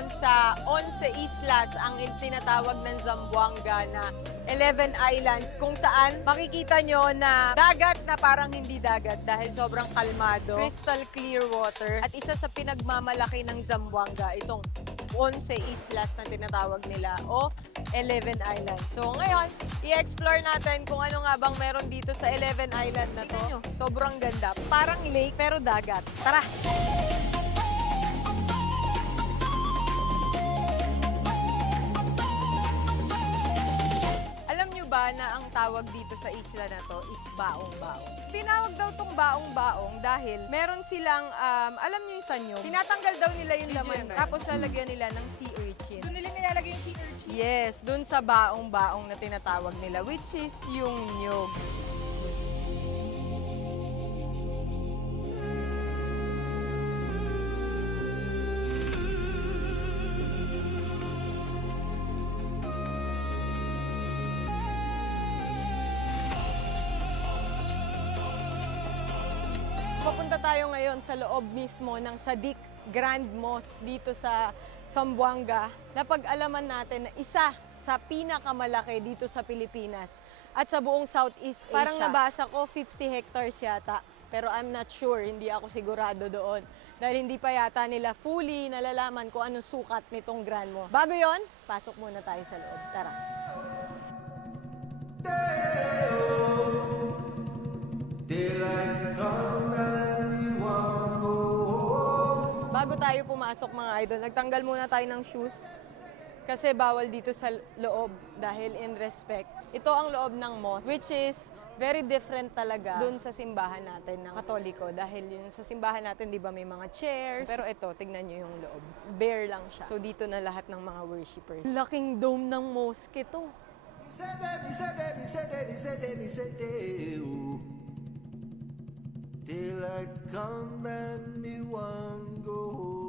ngayon sa 11 islas ang tinatawag ng Zamboanga na 11 islands kung saan makikita nyo na dagat na parang hindi dagat dahil sobrang kalmado, crystal clear water at isa sa pinagmamalaki ng Zamboanga itong 11 islas na tinatawag nila o 11 islands. So ngayon, i-explore natin kung ano nga bang meron dito sa 11 island na to. Sobrang ganda. Parang lake pero dagat. Tara! Ba na ang tawag dito sa isla na to is baong-baong. Tinawag daw tong baong-baong dahil meron silang, alam niyo yung sanyo, tinatanggal daw nila yung laman tapos lalagyan nila ng sea urchin. Doon nila nilalagay yung sea urchin? Yes, dun sa baong-baong na tinatawag nila, which is yung nyog. Papunta tayo ngayon sa loob mismo ng Sadik Grand Mosque dito sa Zamboanga na pag-alaman natin na isa sa pinakamalaki dito sa Pilipinas at sa buong Southeast Asia. Parang nabasa ko 50 hectares yata pero I'm not sure, hindi ako sigurado doon dahil hindi pa yata nila fully nalalaman kung anong sukat nitong Grand Mosque. Bago yon, pasok muna tayo sa loob. Tara! Bago tayo pumasok mga idol, nagtanggal muna tayo ng shoes kasi bawal dito sa loob dahil in respect. Ito ang loob ng mosque which is very different talaga dun sa simbahan natin ng Katoliko dahil yun sa simbahan natin, di ba, may mga chairs. Pero ito, tignan nyo yung loob. Bare lang siya. So dito na lahat ng mga worshippers. Laking dome ng mosque ito. Daylight come and me one go home.